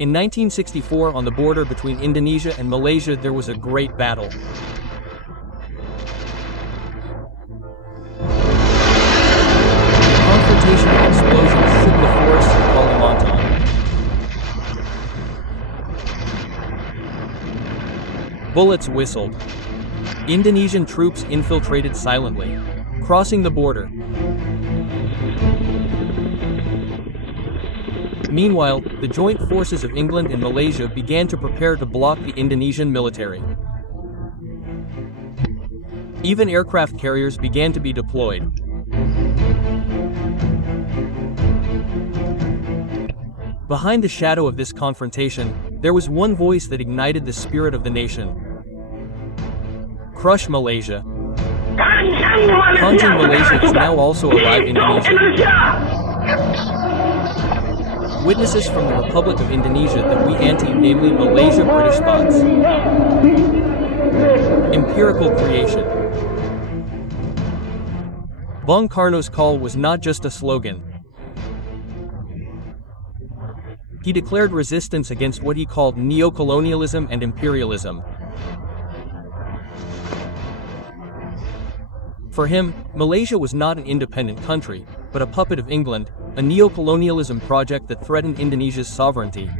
In 1964, on the border between Indonesia and Malaysia, there was a great battle. Confrontation and explosions shook the forests of Kalimantan. Bullets whistled. Indonesian troops infiltrated silently, crossing the border. Meanwhile, the joint forces of England and Malaysia began to prepare to block the Indonesian military. Even aircraft carriers began to be deployed. Behind the shadow of this confrontation, there was one voice that ignited the spirit of the nation. Crush Malaysia. Kanjeng Malaysia is now also alive in Indonesia. Witnesses from the Republic of Indonesia that we anti, namely Malaysia British thoughts. Empirical creation. Bung Karno's call was not just a slogan. He declared resistance against what he called neocolonialism and imperialism. For him, Malaysia was not an independent country, but a puppet of England, a neocolonialism project that threatened Indonesia's sovereignty.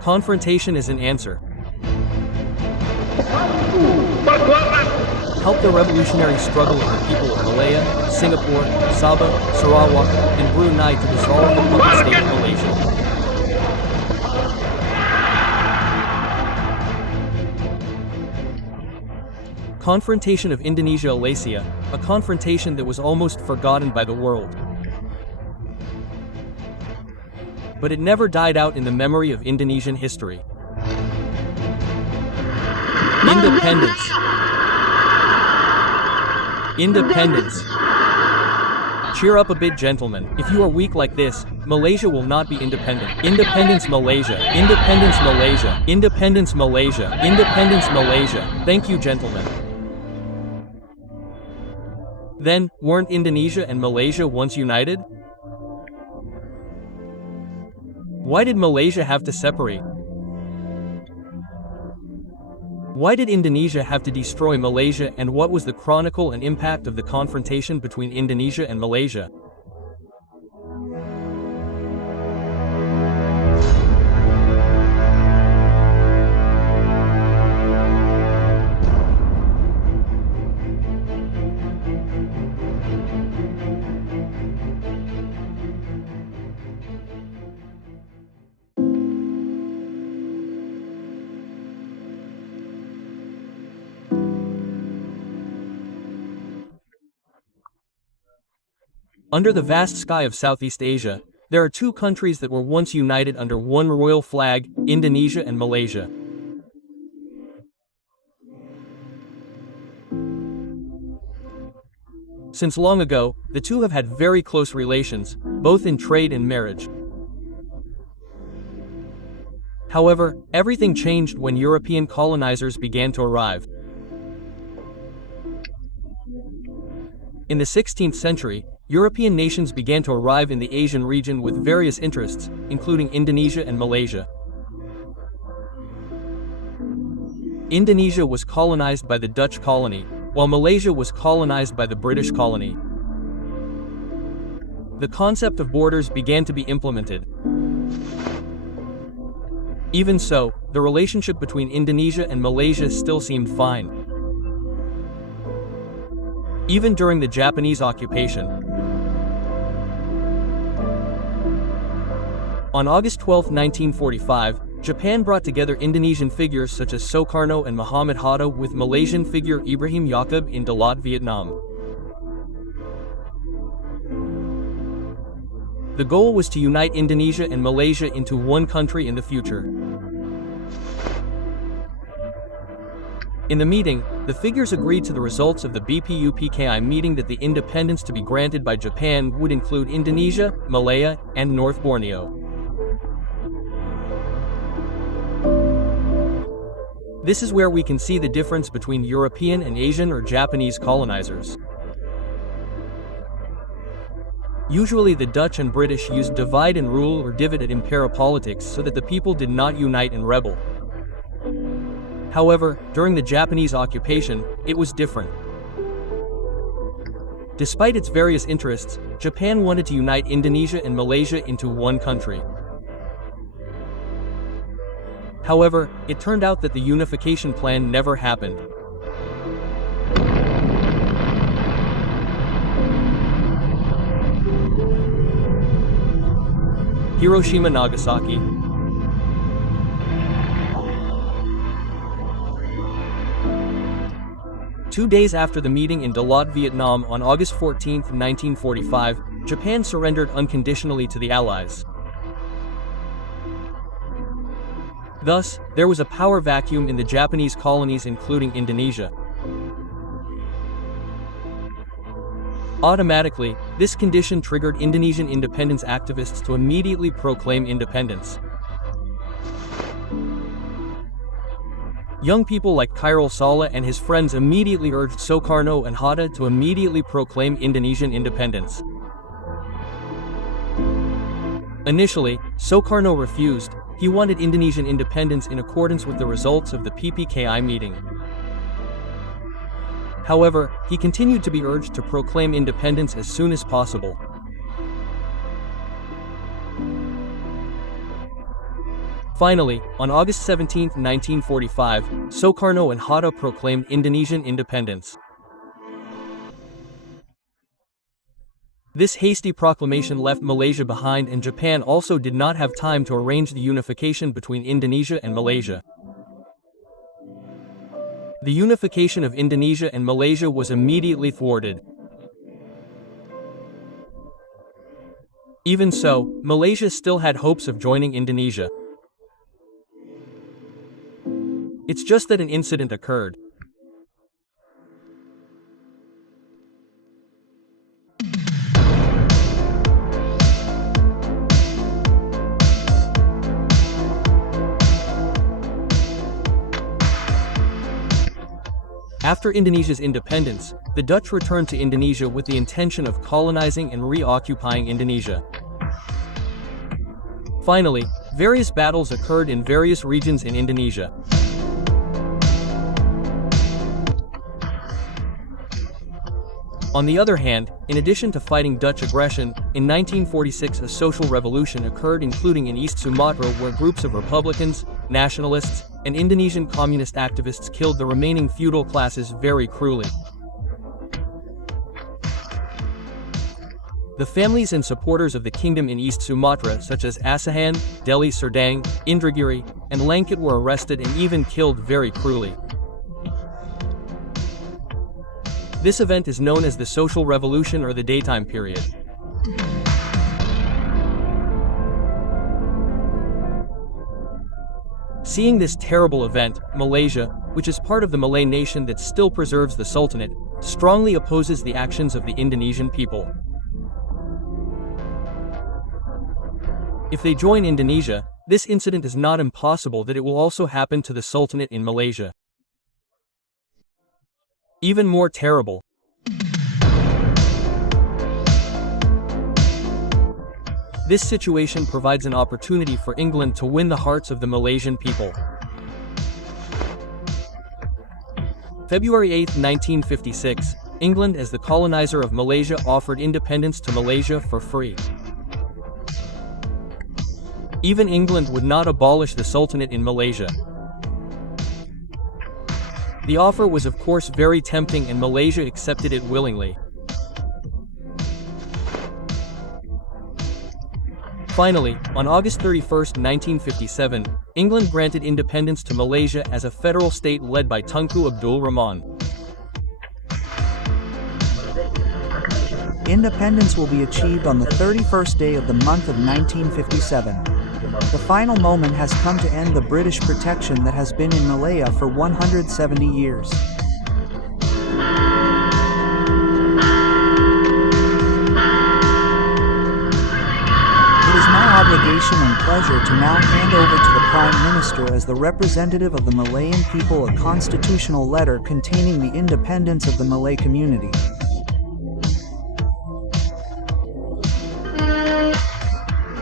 Confrontation is an answer. Help the revolutionary struggle of the people of Malaya, Singapore, Sabah, Sarawak, and Brunei to dissolve the puppet state of Malaysia. Confrontation of Indonesia-Malaysia, a confrontation that was almost forgotten by the world. But it never died out in the memory of Indonesian history. Independence. Independence. Cheer up a bit, gentlemen. If you are weak like this, Malaysia will not be independent. Independence Malaysia. Independence Malaysia. Independence Malaysia. Independence Malaysia. Thank you, gentlemen. Then, weren't Indonesia and Malaysia once united? Why did Malaysia have to separate? Why did Indonesia have to destroy Malaysia, and what was the chronicle and impact of the confrontation between Indonesia and Malaysia? Under the vast sky of Southeast Asia, there are two countries that were once united under one royal flag, Indonesia and Malaysia. Since long ago, the two have had very close relations, both in trade and marriage. However, everything changed when European colonizers began to arrive. In the 16th century, European nations began to arrive in the Asian region with various interests, including Indonesia and Malaysia. Indonesia was colonized by the Dutch colony, while Malaysia was colonized by the British colony. The concept of borders began to be implemented. Even so, the relationship between Indonesia and Malaysia still seemed fine. Even during the Japanese occupation. On August 12, 1945, Japan brought together Indonesian figures such as Sukarno and Muhammad Hatta with Malaysian figure Ibrahim Yaakob in Dalat, Vietnam. The goal was to unite Indonesia and Malaysia into one country in the future. In the meeting, the figures agreed to the results of the BPUPKI meeting that the independence to be granted by Japan would include Indonesia, Malaya, and North Borneo. This is where we can see the difference between European and Asian or Japanese colonizers. Usually the Dutch and British used divide and rule or divide et impera politics so that the people did not unite and rebel. However, during the Japanese occupation, it was different. Despite its various interests, Japan wanted to unite Indonesia and Malaysia into one country. However, it turned out that the unification plan never happened. Hiroshima, Nagasaki. Two days after the meeting in Dalat, Vietnam on August 14, 1945, Japan surrendered unconditionally to the Allies. Thus, there was a power vacuum in the Japanese colonies including Indonesia. Automatically, this condition triggered Indonesian independence activists to immediately proclaim independence. Young people like Khairul Saleh and his friends immediately urged Sukarno and Hatta to immediately proclaim Indonesian independence. Initially, Sukarno refused. He wanted Indonesian independence in accordance with the results of the PPKI meeting. However, he continued to be urged to proclaim independence as soon as possible. Finally, on August 17, 1945, Sukarno and Hatta proclaimed Indonesian independence. This hasty proclamation left Malaysia behind, and Japan also did not have time to arrange the unification between Indonesia and Malaysia. The unification of Indonesia and Malaysia was immediately thwarted. Even so, Malaysia still had hopes of joining Indonesia. It's just that an incident occurred. After Indonesia's independence, the Dutch returned to Indonesia with the intention of colonizing and reoccupying Indonesia. Finally, various battles occurred in various regions in Indonesia. On the other hand, in addition to fighting Dutch aggression, in 1946 a social revolution occurred, including in East Sumatra, where groups of Republicans, nationalists, and Indonesian communist activists killed the remaining feudal classes very cruelly. The families and supporters of the kingdom in East Sumatra, such as Asahan, Deli Serdang, Indragiri, and Langkat, were arrested and even killed very cruelly. This event is known as the Social Revolution or the Daytime Period. Seeing this terrible event, Malaysia, which is part of the Malay nation that still preserves the Sultanate, strongly opposes the actions of the Indonesian people. If they join Indonesia, this incident is not impossible that it will also happen to the Sultanate in Malaysia. Even more terrible. This situation provides an opportunity for England to win the hearts of the Malaysian people. February 8, 1956, England, as the colonizer of Malaysia, offered independence to Malaysia for free. Even England would not abolish the Sultanate in Malaysia. The offer was of course very tempting, and Malaysia accepted it willingly. Finally, on August 31, 1957, England granted independence to Malaysia as a federal state led by Tunku Abdul Rahman. Independence will be achieved on the 31st day of the month of 1957. The final moment has come to end the British protection that has been in Malaya for 170 years. It is my obligation and pleasure to now hand over to the Prime Minister, as the representative of the Malayan people, a constitutional letter containing the independence of the Malay community.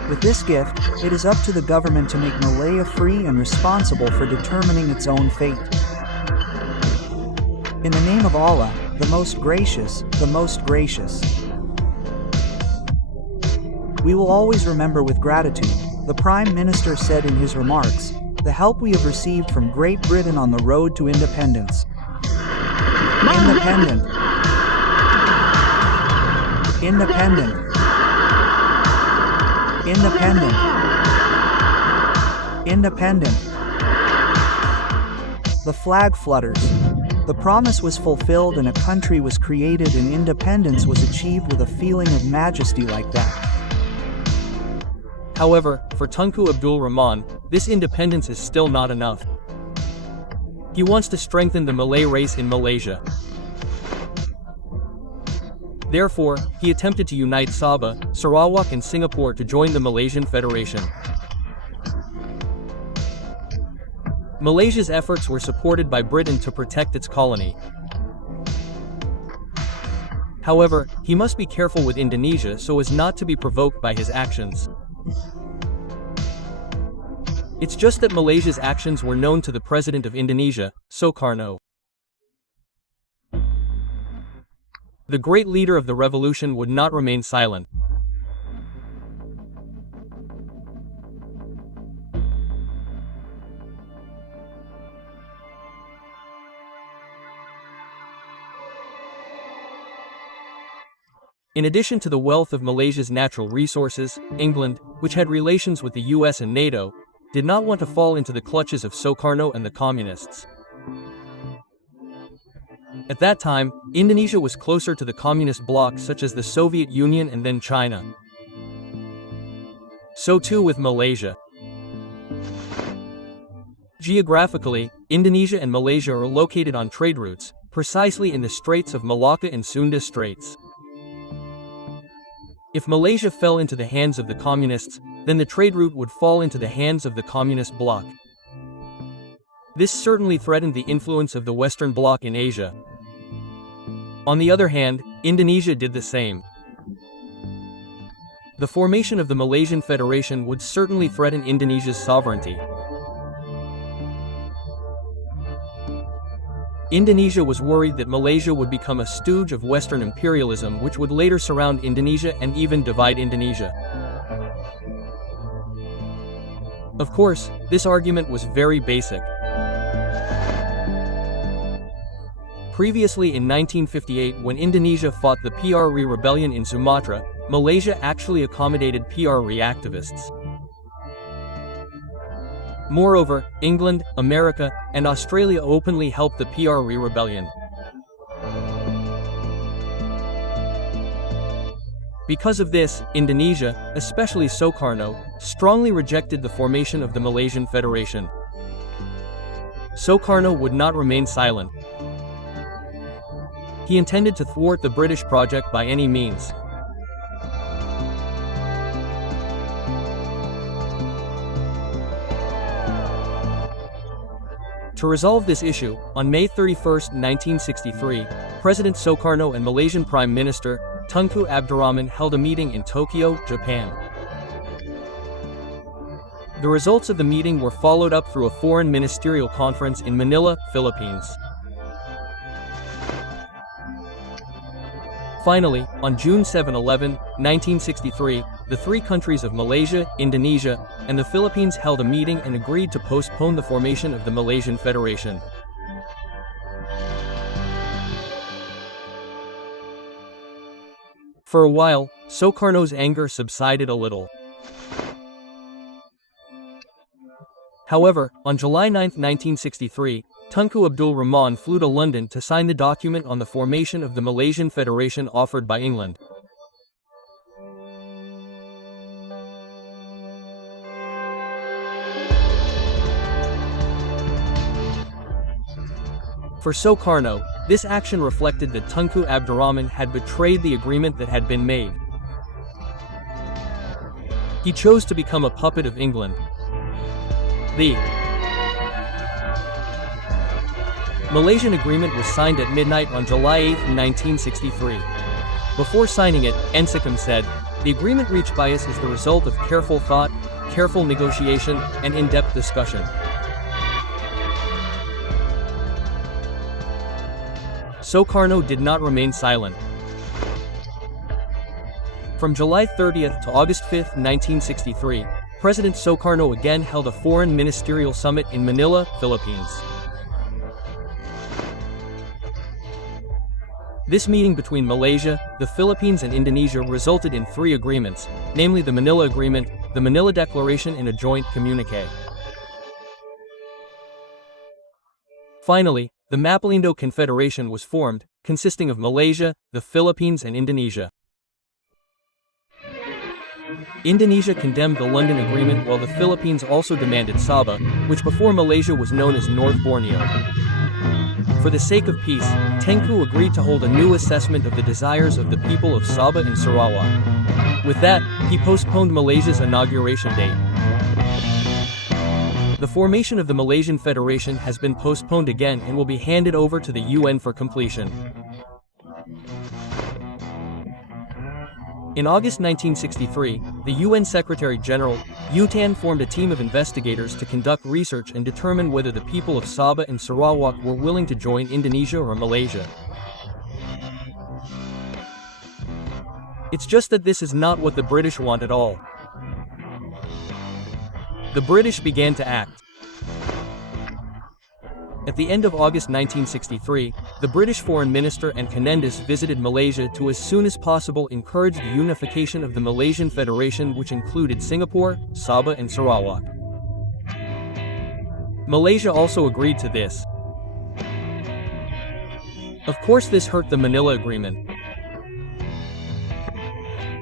With this gift, it is up to the government to make Malaya free and responsible for determining its own fate. In the name of Allah, the Most Gracious, the Most Gracious. We will always remember with gratitude, the Prime Minister said in his remarks, the help we have received from Great Britain on the road to independence. Independent. Independent. Independent. Independent. The flag flutters. The promise was fulfilled and a country was created and independence was achieved with a feeling of majesty like that. However, for Tunku Abdul Rahman, this independence is still not enough. He wants to strengthen the Malay race in Malaysia. Therefore, he attempted to unite Sabah, Sarawak and Singapore to join the Malaysian Federation. Malaysia's efforts were supported by Britain to protect its colony. However, he must be careful with Indonesia so as not to be provoked by his actions. It's just that Malaysia's actions were known to the President of Indonesia, Sukarno. The great leader of the revolution would not remain silent. In addition to the wealth of Malaysia's natural resources, England, which had relations with the US and NATO, did not want to fall into the clutches of Sukarno and the communists. At that time, Indonesia was closer to the communist bloc such as the Soviet Union and then China. So too with Malaysia. Geographically, Indonesia and Malaysia are located on trade routes, precisely in the Straits of Malacca and Sunda Straits. If Malaysia fell into the hands of the communists, then the trade route would fall into the hands of the communist bloc. This certainly threatened the influence of the Western Bloc in Asia. On the other hand, Indonesia did the same. The formation of the Malaysian Federation would certainly threaten Indonesia's sovereignty. Indonesia was worried that Malaysia would become a stooge of Western imperialism which would later surround Indonesia and even divide Indonesia. Of course, this argument was very basic. Previously in 1958 when Indonesia fought the PRI rebellion in Sumatra, Malaysia actually accommodated PRI activists. Moreover, England, America, and Australia openly helped the PRI rebellion. Because of this, Indonesia, especially Sukarno, strongly rejected the formation of the Malaysian Federation. Sukarno would not remain silent. He intended to thwart the British project by any means. To resolve this issue, on May 31, 1963, President Sukarno and Malaysian Prime Minister, Tunku Abdurrahman held a meeting in Tokyo, Japan. The results of the meeting were followed up through a foreign ministerial conference in Manila, Philippines. Finally, on June 7-11, 1963, the three countries of Malaysia, Indonesia, and the Philippines held a meeting and agreed to postpone the formation of the Malaysian Federation. For a while, Sukarno's anger subsided a little. However, on July 9, 1963, Tunku Abdul Rahman flew to London to sign the document on the formation of the Malaysian Federation offered by England. For Sukarno, this action reflected that Tunku Abdurrahman had betrayed the agreement that had been made. He chose to become a puppet of England. The Malaysian agreement was signed at midnight on July 8, 1963. Before signing it, Ensikam said, The agreement reached by us is the result of careful thought, careful negotiation, and in-depth discussion. Sukarno did not remain silent. From July 30th to August 5th, 1963, President Sukarno again held a foreign ministerial summit in Manila, Philippines. This meeting between Malaysia, the Philippines and Indonesia resulted in 3 agreements, namely the Manila Agreement, the Manila Declaration and a joint communique. Finally, the Mapolindo Confederation was formed, consisting of Malaysia, the Philippines and Indonesia. Indonesia condemned the London Agreement while the Philippines also demanded Sabah, which before Malaysia was known as North Borneo. For the sake of peace, Tengku agreed to hold a new assessment of the desires of the people of Sabah and Sarawak. With that, he postponed Malaysia's inauguration date. The formation of the Malaysian Federation has been postponed again and will be handed over to the UN for completion. In August 1963, the UN Secretary-General, U Tan, formed a team of investigators to conduct research and determine whether the people of Sabah and Sarawak were willing to join Indonesia or Malaysia. It's just that this is not what the British want at all. The British began to act. At the end of August 1963, the British Foreign Minister and Menendez visited Malaysia to as soon as possible encourage the unification of the Malaysian Federation, which included Singapore, Sabah and Sarawak. Malaysia also agreed to this. Of course, this hurt the Manila Agreement.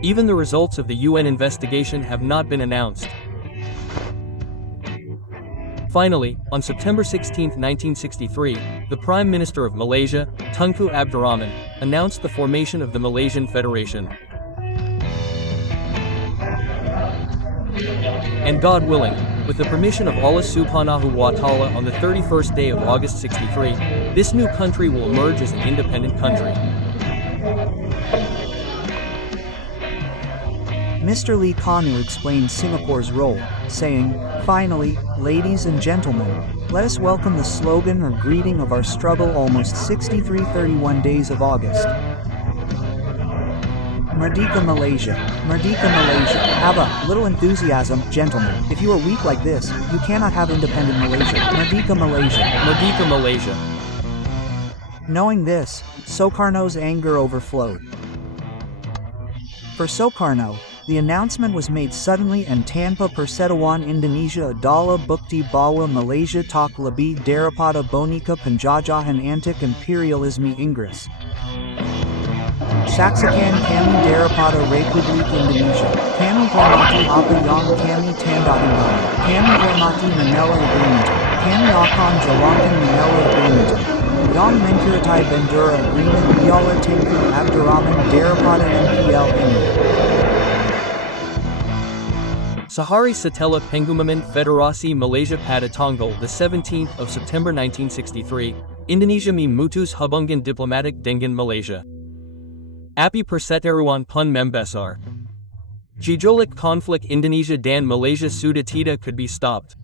Even the results of the UN investigation have not been announced. Finally, on September 16, 1963, the Prime Minister of Malaysia, Tunku Abdurrahman, announced the formation of the Malaysian Federation. And God willing, with the permission of Allah subhanahu wa ta'ala, on the 31st day of August 63, this new country will emerge as an independent country. Mr. Lee Kanu explained Singapore's role, saying, "Finally, ladies and gentlemen, let us welcome the slogan or greeting of our struggle almost 31 days of August. Merdeka Malaysia, Merdeka Malaysia. Have a little enthusiasm, gentlemen. If you are weak like this, you cannot have independent Malaysia. Merdeka Malaysia, Merdeka Malaysia." Knowing this, Sukarno's anger overflowed. For Sukarno, the announcement was made suddenly and tanpa persetujuan Indonesia adalah bukti bahwa Malaysia tak lebih daripada boneka penjajahan antik imperialisme Inggris. Saksikan kami daripada Republik Indonesia. Kami hormati apa yang kami tandatangani. Kami hormati Manila Agreement. Kami akan jalankan Manila Agreement. Yang mengkritai Bandura Agreement ialah Tengku Abdurrahman daripada MPL ini. Sehari setelah pengumuman Federasi Malaysia pada tanggal the 17th of September 1963, Indonesia memutus hubungan diplomatic dengan Malaysia. Api perseteruan pun membesar. Gejolak konflik Indonesia dan Malaysia sudah tidak could be stopped.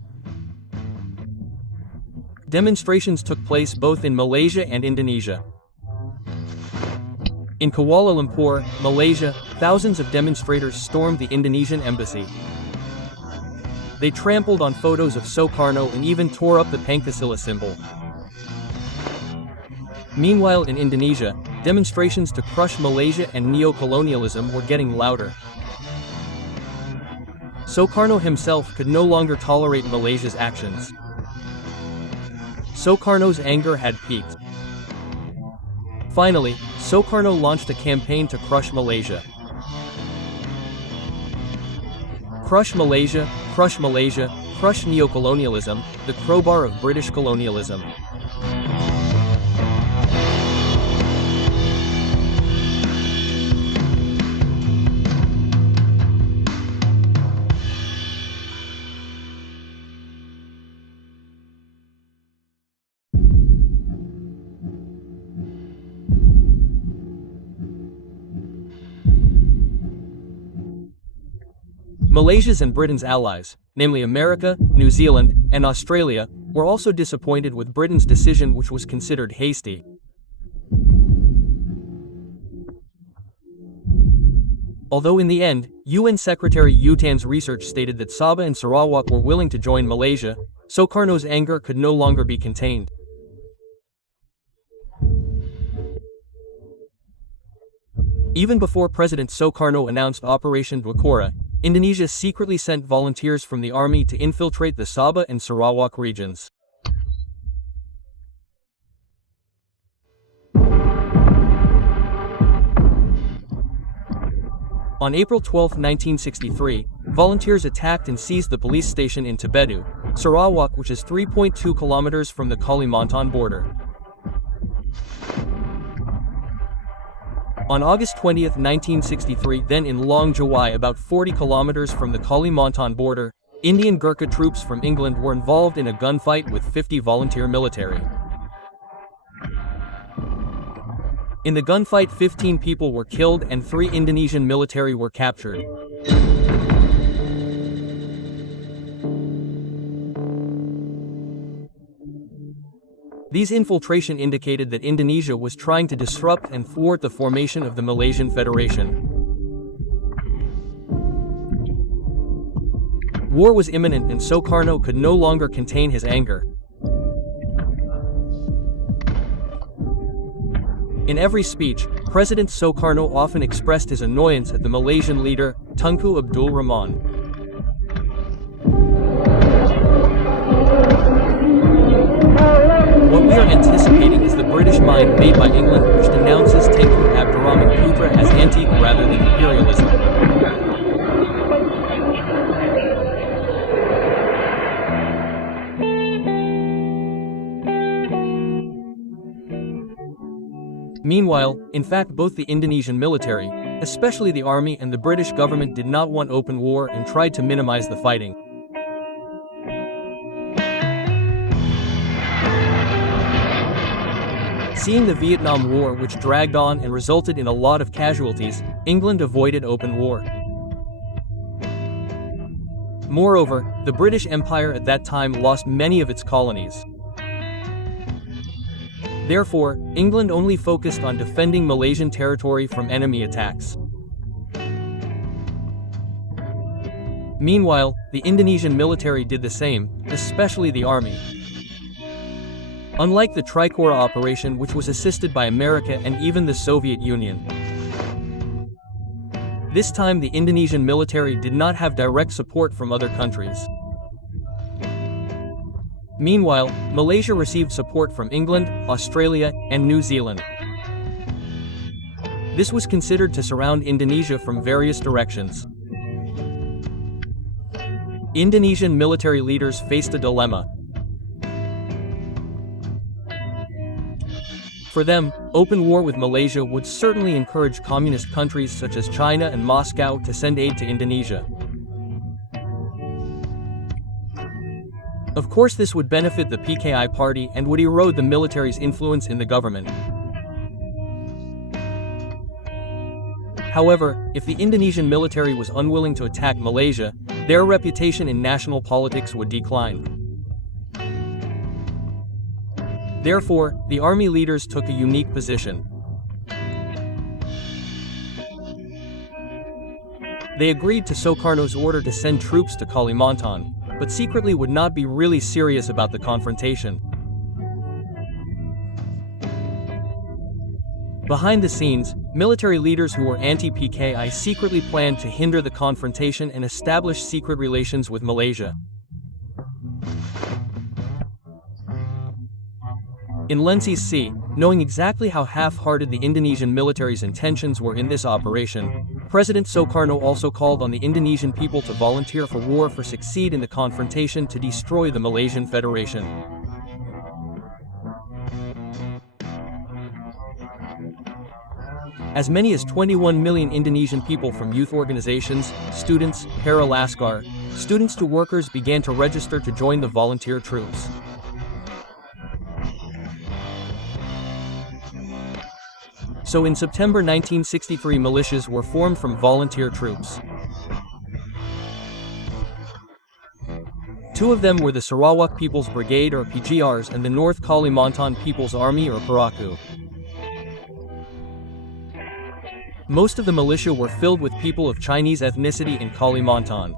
Demonstrations took place both in Malaysia and Indonesia. In Kuala Lumpur, Malaysia, thousands of demonstrators stormed the Indonesian embassy. They trampled on photos of Sukarno and even tore up the Pancasila symbol. Meanwhile, in Indonesia, demonstrations to crush Malaysia and neo-colonialism were getting louder. Sukarno himself could no longer tolerate Malaysia's actions. Sukarno's anger had peaked. Finally, Sukarno launched a campaign to crush Malaysia. Crush Malaysia, crush Malaysia, crush neo-colonialism, the crowbar of British colonialism. Malaysia's and Britain's allies, namely America, New Zealand, and Australia, were also disappointed with Britain's decision, which was considered hasty. Although in the end, UN Secretary U Tan's research stated that Sabah and Sarawak were willing to join Malaysia, Sukarno's anger could no longer be contained. Even before President Sukarno announced Operation Dwakora, Indonesia secretly sent volunteers from the army to infiltrate the Sabah and Sarawak regions. On April 12, 1963, volunteers attacked and seized the police station in Tebedu, Sarawak, which is 3.2 kilometers from the Kalimantan border. On August 20, 1963, then in Long Jawai, about 40 kilometers from the Kalimantan border, Indian Gurkha troops from England were involved in a gunfight with 50 volunteer military. In the gunfight, 15 people were killed and 3 Indonesian military were captured. These infiltration indicated that Indonesia was trying to disrupt and thwart the formation of the Malaysian Federation. War was imminent and Sukarno could no longer contain his anger. In every speech, President Sukarno often expressed his annoyance at the Malaysian leader, Tunku Abdul Rahman. What we are anticipating is the British Mind made by England, which denounces Tengku Abdurrahman Putra as antique rather than imperialism. Meanwhile, in fact, both the Indonesian military, especially the army, and the British government did not want open war and tried to minimize the fighting. Seeing the Vietnam War, which dragged on and resulted in a lot of casualties, England avoided open war. Moreover, the British Empire at that time lost many of its colonies. Therefore, England only focused on defending Malaysian territory from enemy attacks. Meanwhile, the Indonesian military did the same, especially the army. Unlike the Trikora operation, which was assisted by America and even the Soviet Union. This time the Indonesian military did not have direct support from other countries. Meanwhile, Malaysia received support from England, Australia, and New Zealand. This was considered to surround Indonesia from various directions. Indonesian military leaders faced a dilemma. For them, open war with Malaysia would certainly encourage communist countries such as China and Moscow to send aid to Indonesia. Of course, this would benefit the PKI party and would erode the military's influence in the government. However, if the Indonesian military was unwilling to attack Malaysia, their reputation in national politics would decline. Therefore, the army leaders took a unique position. They agreed to Sukarno's order to send troops to Kalimantan, but secretly would not be really serious about the confrontation. Behind the scenes, military leaders who were anti-PKI secretly planned to hinder the confrontation and establish secret relations with Malaysia. In Lenses C, knowing exactly how half-hearted the Indonesian military's intentions were in this operation, President Sukarno also called on the Indonesian people to volunteer for war for succeed in the confrontation to destroy the Malaysian Federation. As many as 21 million Indonesian people from youth organizations, students, para-laskar, students to workers began to register to join the volunteer troops. So in September 1963, militias were formed from volunteer troops. Two of them were the Sarawak People's Brigade or PGRs and the North Kalimantan People's Army or Paraku. Most of the militia were filled with people of Chinese ethnicity in Kalimantan.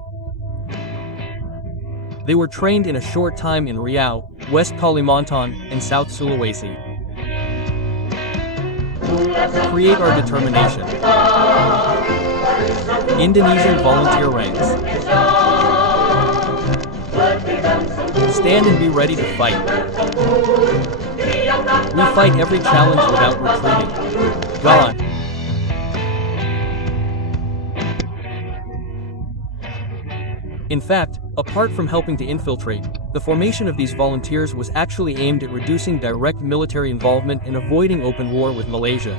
They were trained in a short time in Riau, West Kalimantan, and South Sulawesi. Create our determination. Indonesian volunteer ranks. Stand and be ready to fight. We fight every challenge without retreating. God. In fact, apart from helping to infiltrate, the formation of these volunteers was actually aimed at reducing direct military involvement and avoiding open war with Malaysia.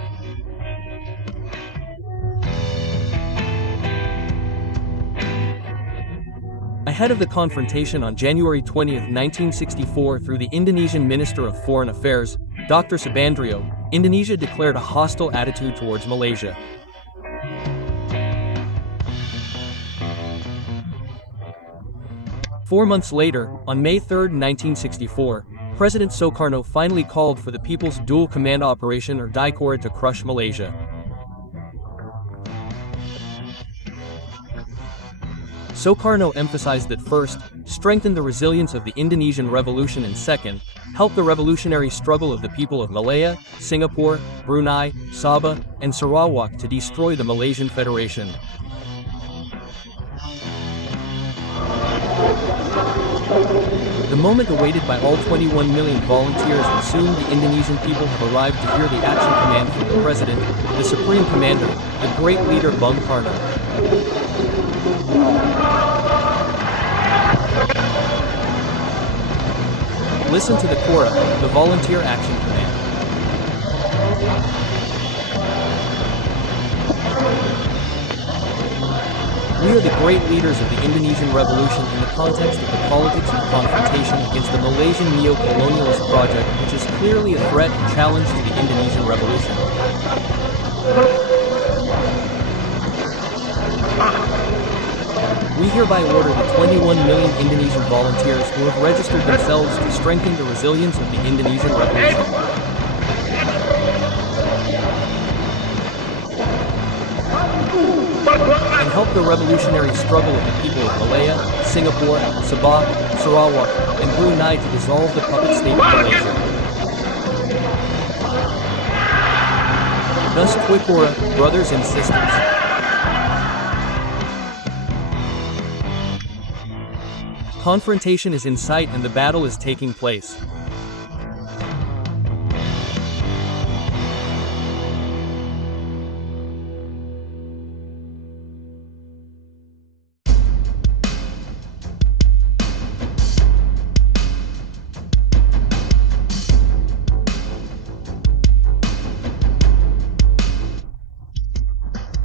Ahead of the confrontation on January 20, 1964 through the Indonesian Minister of Foreign Affairs, Dr. Subandrio, Indonesia declared a hostile attitude towards Malaysia. Four months later, on May 3, 1964, President Sukarno finally called for the People's Dual Command Operation or DICORA to crush Malaysia. Sukarno emphasized that first, strengthen the resilience of the Indonesian Revolution and second, help the revolutionary struggle of the people of Malaya, Singapore, Brunei, Sabah, and Sarawak to destroy the Malaysian Federation. The moment awaited by all 21 million volunteers, and soon the Indonesian people have arrived to hear the action command from the President, the Supreme Commander, the great leader Bung Karno. Listen to the Kora, the Volunteer Action Command. We are the great leaders of the Indonesian Revolution in the context of the politics of confrontation against the Malaysian neo-colonialist project, which is clearly a threat and challenge to the Indonesian Revolution. We hereby order the 21 million Indonesian volunteers who have registered themselves to strengthen the resilience of the Indonesian Revolution. And help the revolutionary struggle of the people of Malaya, Singapore, Sabah, Sarawak, and Brunei to dissolve the puppet state of Malaysia. Thus Twikora, brothers and sisters. Confrontation is in sight and the battle is taking place.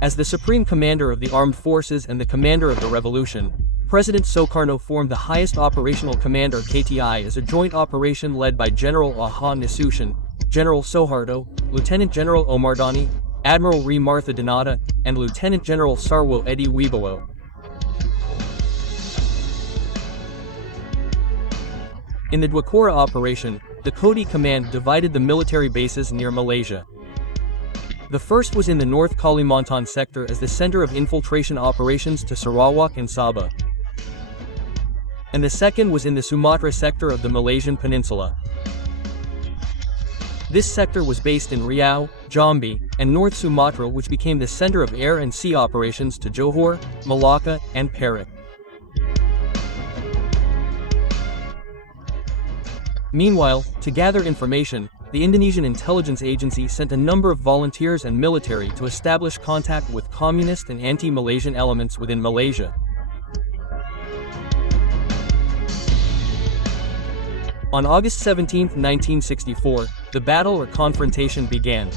As the Supreme Commander of the Armed Forces and the Commander of the Revolution, President Sukarno formed the highest operational command or KTI as a joint operation led by General Aha Nasution, General Soeharto, Lieutenant General Omardani, Admiral Re Martha Dinata, and Lieutenant General Sarwo Edi Wibowo. In the Dwakora operation, the Kodi Command divided the military bases near Malaysia. The first was in the North Kalimantan sector as the center of infiltration operations to Sarawak and Sabah. And the second was in the Sumatra sector of the Malaysian peninsula. This sector was based in Riau, Jambi, and North Sumatra, which became the center of air and sea operations to Johor, Malacca, and Perak. Meanwhile, to gather information, the Indonesian intelligence agency sent a number of volunteers and military to establish contact with communist and anti-Malaysian elements within Malaysia. On August 17, 1964, the battle or confrontation began.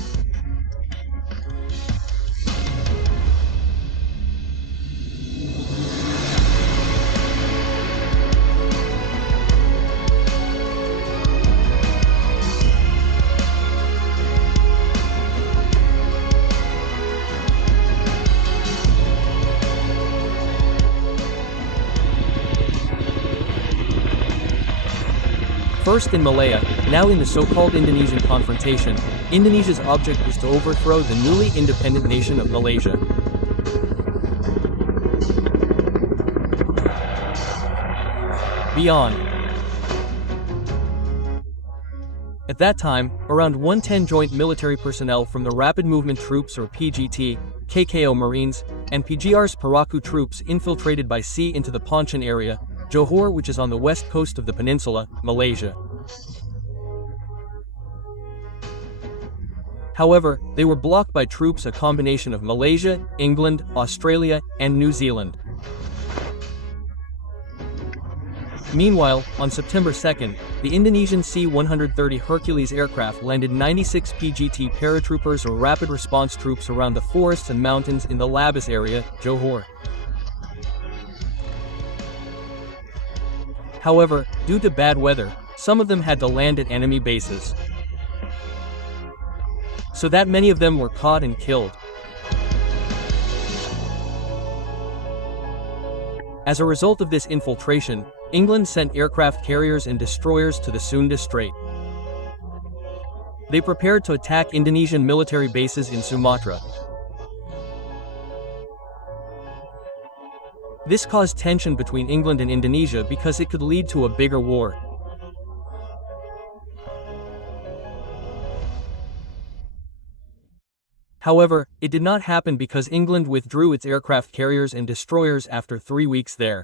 First in Malaya, now in the so-called Indonesian confrontation, Indonesia's object was to overthrow the newly independent nation of Malaysia. Beyond. At that time, around 110 joint military personnel from the Rapid Movement Troops or PGT, KKO Marines, and PGR's Paraku troops infiltrated by sea into the Pontian area, Johor, which is on the west coast of the peninsula, Malaysia. However, they were blocked by troops a combination of Malaysia, England, Australia, and New Zealand. Meanwhile, on September 2nd, the Indonesian C-130 Hercules aircraft landed 96 PGT paratroopers or rapid response troops around the forests and mountains in the Labis area, Johor. However, due to bad weather, some of them had to land at enemy bases. So that many of them were caught and killed. As a result of this infiltration, England sent aircraft carriers and destroyers to the Sunda Strait. They prepared to attack Indonesian military bases in Sumatra. This caused tension between England and Indonesia because it could lead to a bigger war. However, it did not happen because England withdrew its aircraft carriers and destroyers after 3 weeks there.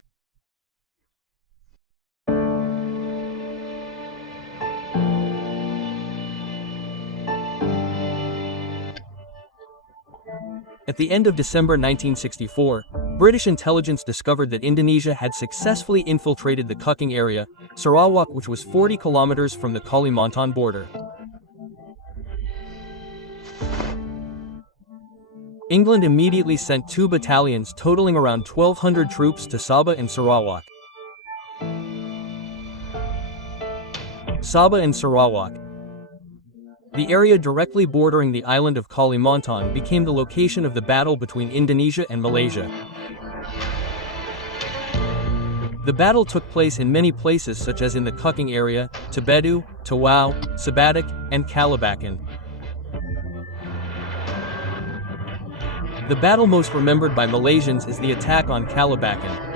At the end of December 1964, British intelligence discovered that Indonesia had successfully infiltrated the Kuching area, Sarawak, which was 40 kilometers from the Kalimantan border. England immediately sent 2 battalions totaling around 1,200 troops to Sabah and Sarawak. Sabah and Sarawak. The area directly bordering the island of Kalimantan became the location of the battle between Indonesia and Malaysia. The battle took place in many places such as in the Kuching area, Tebedu, Tawau, Sabadak, and Kalabakan. The battle most remembered by Malaysians is the attack on Kalabakan.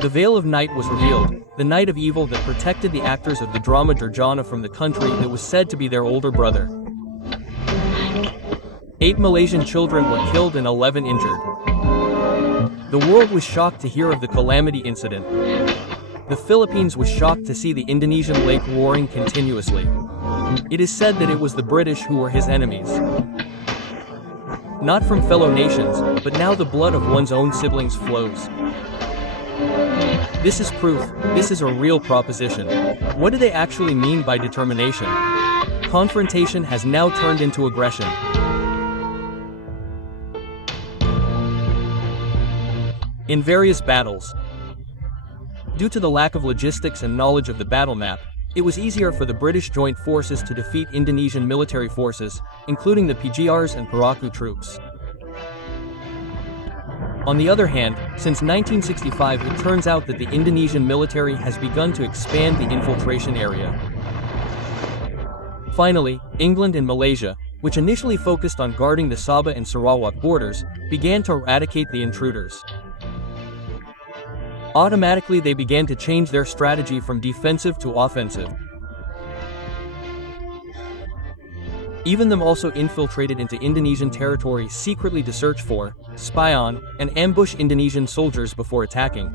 The veil of night was revealed, the night of evil that protected the actors of the drama Durjana from the country that was said to be their older brother. 8 Malaysian children were killed and 11 injured. The world was shocked to hear of the calamity incident. The Philippines was shocked to see the Indonesian lake roaring continuously. It is said that it was the British who were his enemies. Not from fellow nations, but now the blood of one's own siblings flows. This is proof, this is a real proposition. What do they actually mean by determination? Confrontation has now turned into aggression. In various battles. Due to the lack of logistics and knowledge of the battle map, it was easier for the British joint forces to defeat Indonesian military forces, including the PGRs and Paraku troops. On the other hand, since 1965 it turns out that the Indonesian military has begun to expand the infiltration area. Finally, England and Malaysia, which initially focused on guarding the Sabah and Sarawak borders, began to eradicate the intruders. Automatically they began to change their strategy from defensive to offensive. Even them also infiltrated into Indonesian territory secretly to search for, spy on, and ambush Indonesian soldiers before attacking.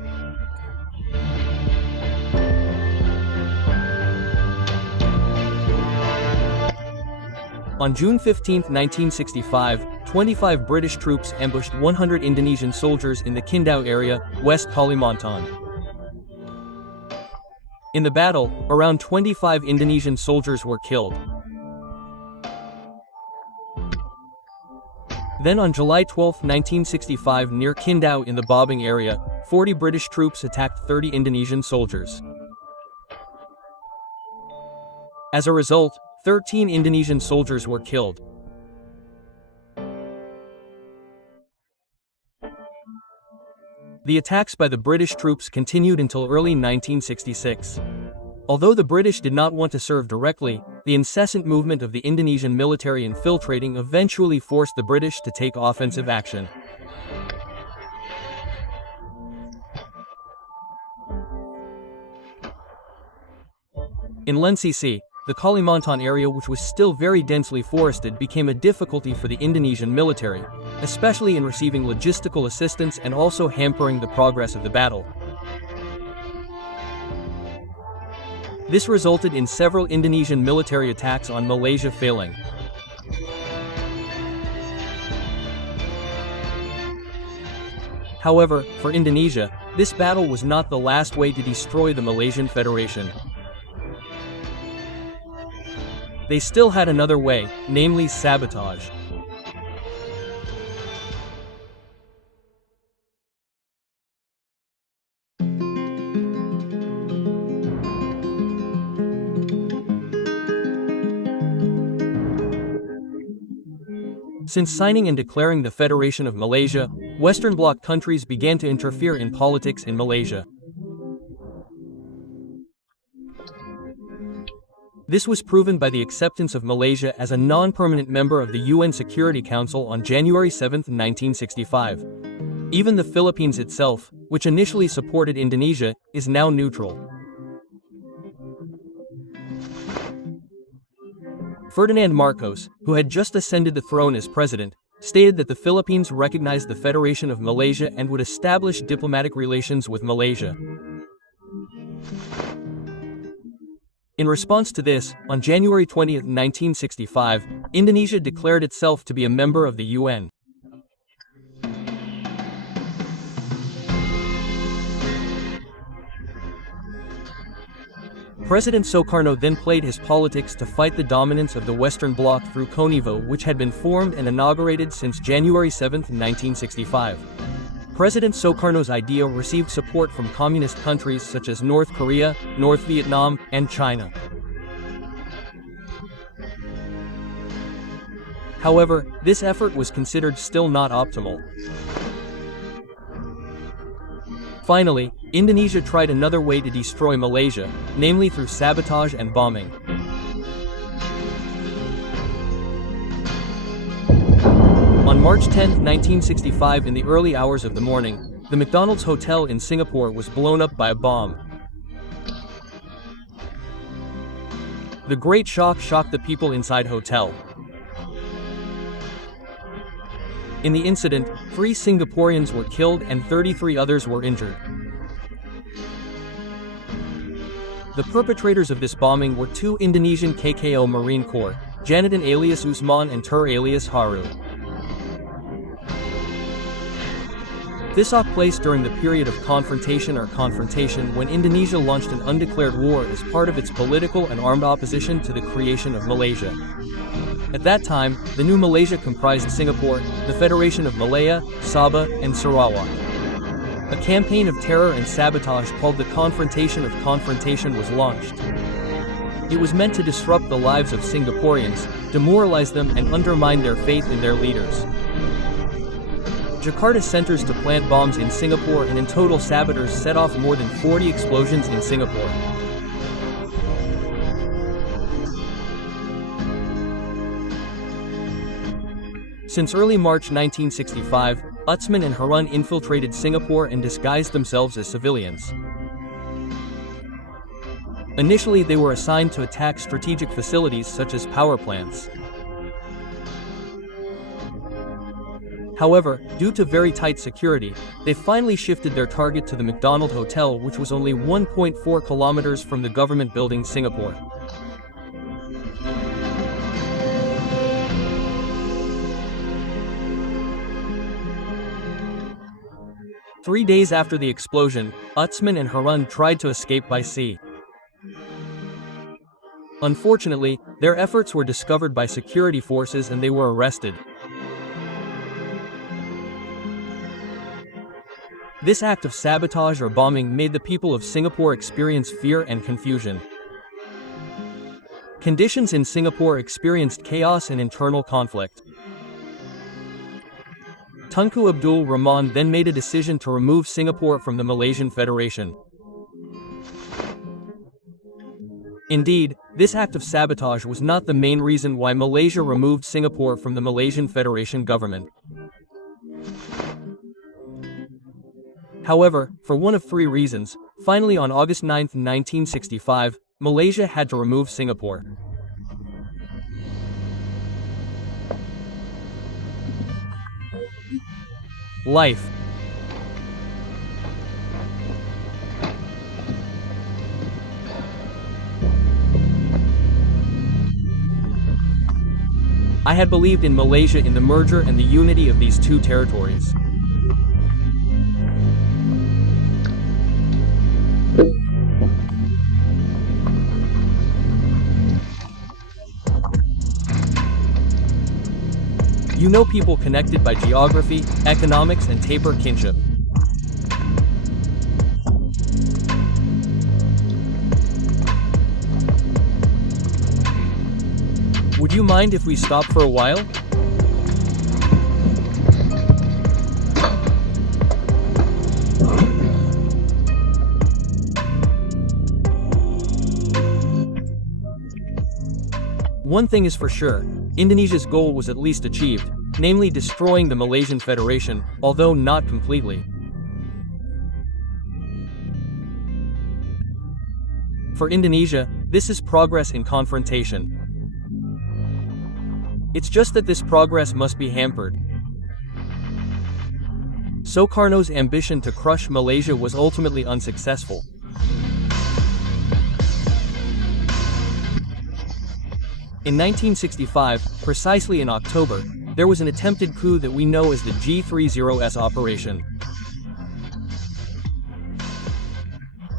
On June 15, 1965, 25 British troops ambushed 100 Indonesian soldiers in the Kindau area, West Kalimantan. In the battle, around 25 Indonesian soldiers were killed. Then on July 12, 1965, near Kindau in the Bobing area, 40 British troops attacked 30 Indonesian soldiers. As a result, 13 Indonesian soldiers were killed. The attacks by the British troops continued until early 1966. Although the British did not want to serve directly, the incessant movement of the Indonesian military infiltrating eventually forced the British to take offensive action. In Lensisi, the Kalimantan area, which was still very densely forested, became a difficulty for the Indonesian military, especially in receiving logistical assistance and also hampering the progress of the battle. This resulted in several Indonesian military attacks on Malaysia failing. However, for Indonesia, this battle was not the last way to destroy the Malaysian Federation. They still had another way, namely sabotage. Since signing and declaring the Federation of Malaysia, Western Bloc countries began to interfere in politics in Malaysia. This was proven by the acceptance of Malaysia as a non-permanent member of the UN Security Council on January 7, 1965. Even the Philippines itself, which initially supported Indonesia, is now neutral. Ferdinand Marcos, who had just ascended the throne as president, stated that the Philippines recognized the Federation of Malaysia and would establish diplomatic relations with Malaysia. In response to this, on January 20, 1965, Indonesia declared itself to be a member of the UN. President Sukarno then played his politics to fight the dominance of the Western Bloc through CONIVO, which had been formed and inaugurated since January 7, 1965. President Sukarno's idea received support from communist countries such as North Korea, North Vietnam, and China. However, this effort was considered still not optimal. Finally, Indonesia tried another way to destroy Malaysia, namely through sabotage and bombing. On March 10, 1965, in the early hours of the morning, the McDonald's Hotel in Singapore was blown up by a bomb. The great shock shocked the people inside hotel. In the incident, 3 Singaporeans were killed and 33 others were injured. The perpetrators of this bombing were 2 Indonesian KKO Marine Corps, Janatan alias Usman and Tur alias Haru. This took place during the period of confrontation when Indonesia launched an undeclared war as part of its political and armed opposition to the creation of Malaysia. At that time, the new Malaysia comprised Singapore, the Federation of Malaya, Sabah, and Sarawak. A campaign of terror and sabotage called the Confrontation of Confrontation was launched. It was meant to disrupt the lives of Singaporeans, demoralize them, and undermine their faith in their leaders. Jakarta centers to plant bombs in Singapore, and in total saboteurs set off more than 40 explosions in Singapore. Since early March 1965, Utsman and Harun infiltrated Singapore and disguised themselves as civilians. Initially, they were assigned to attack strategic facilities such as power plants. However, due to very tight security, they finally shifted their target to the McDonald Hotel, which was only 1.4 kilometers from the government building Singapore. Three days after the explosion, Utsman and Harun tried to escape by sea. Unfortunately, their efforts were discovered by security forces and they were arrested. This act of sabotage or bombing made the people of Singapore experience fear and confusion. Conditions in Singapore experienced chaos and internal conflict. Tunku Abdul Rahman then made a decision to remove Singapore from the Malaysian Federation. Indeed, this act of sabotage was not the main reason why Malaysia removed Singapore from the Malaysian Federation government. However, for one of three reasons, finally on August 9, 1965, Malaysia had to remove Singapore. Life. I had believed in Malaysia in the merger and the unity of these two territories. You know, people connected by geography, economics, and taper kinship. Would you mind if we stop for a while? One thing is for sure, Indonesia's goal was at least achieved, namely destroying the Malaysian Federation, although not completely. For Indonesia, this is progress in confrontation. It's just that this progress must be hampered. Sukarno's ambition to crush Malaysia was ultimately unsuccessful. In 1965, precisely in October, there was an attempted coup that we know as the G30S operation.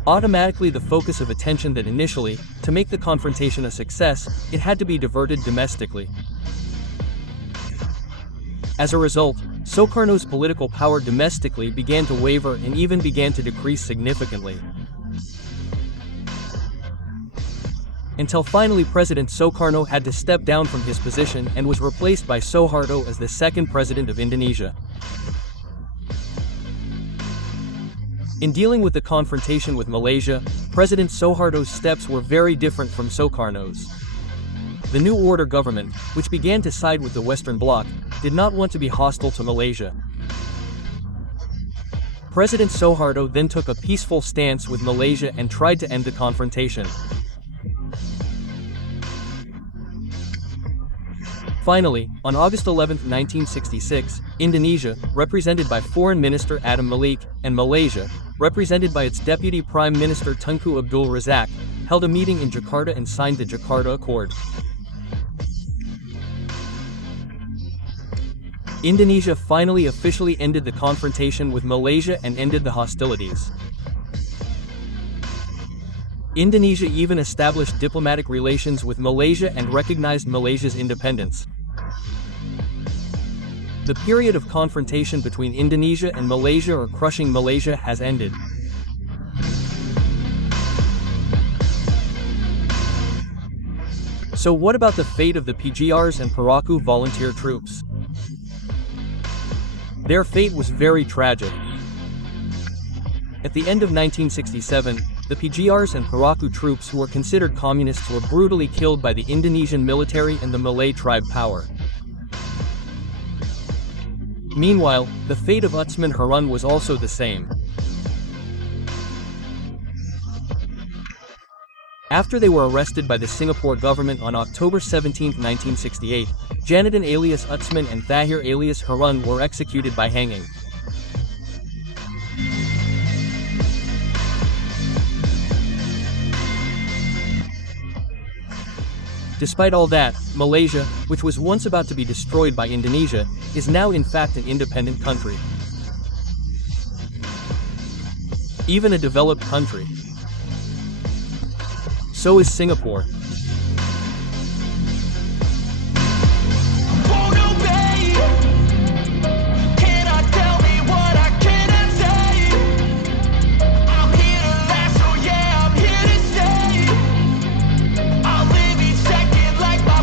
Automatically the focus of attention that initially, to make the confrontation a success, it had to be diverted domestically. As a result, Sukarno's political power domestically began to waver and even began to decrease significantly. Until finally President Sukarno had to step down from his position and was replaced by Suharto as the second president of Indonesia. In dealing with the confrontation with Malaysia, President Suharto's steps were very different from Sukarno's. The New Order government, which began to side with the Western Bloc, did not want to be hostile to Malaysia. President Suharto then took a peaceful stance with Malaysia and tried to end the confrontation. Finally, on August 11, 1966, Indonesia, represented by Foreign Minister Adam Malik, and Malaysia, represented by its Deputy Prime Minister Tunku Abdul Razak, held a meeting in Jakarta and signed the Jakarta Accord. Indonesia finally officially ended the confrontation with Malaysia and ended the hostilities. Indonesia even established diplomatic relations with Malaysia and recognized Malaysia's independence. The period of confrontation between Indonesia and Malaysia or crushing Malaysia has ended. So what about the fate of the PGRs and Paraku volunteer troops? Their fate was very tragic. At the end of 1967, the PGRs and Paraku troops who were considered communists were brutally killed by the Indonesian military and the Malay tribe power. Meanwhile, the fate of Utsman Harun was also the same. After they were arrested by the Singapore government on October 17, 1968, Janatan alias Utsman and Thahir alias Harun were executed by hanging. Despite all that, Malaysia, which was once about to be destroyed by Indonesia, is now in fact an independent country. Even a developed country. So is Singapore.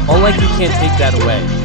All like you can't take that away.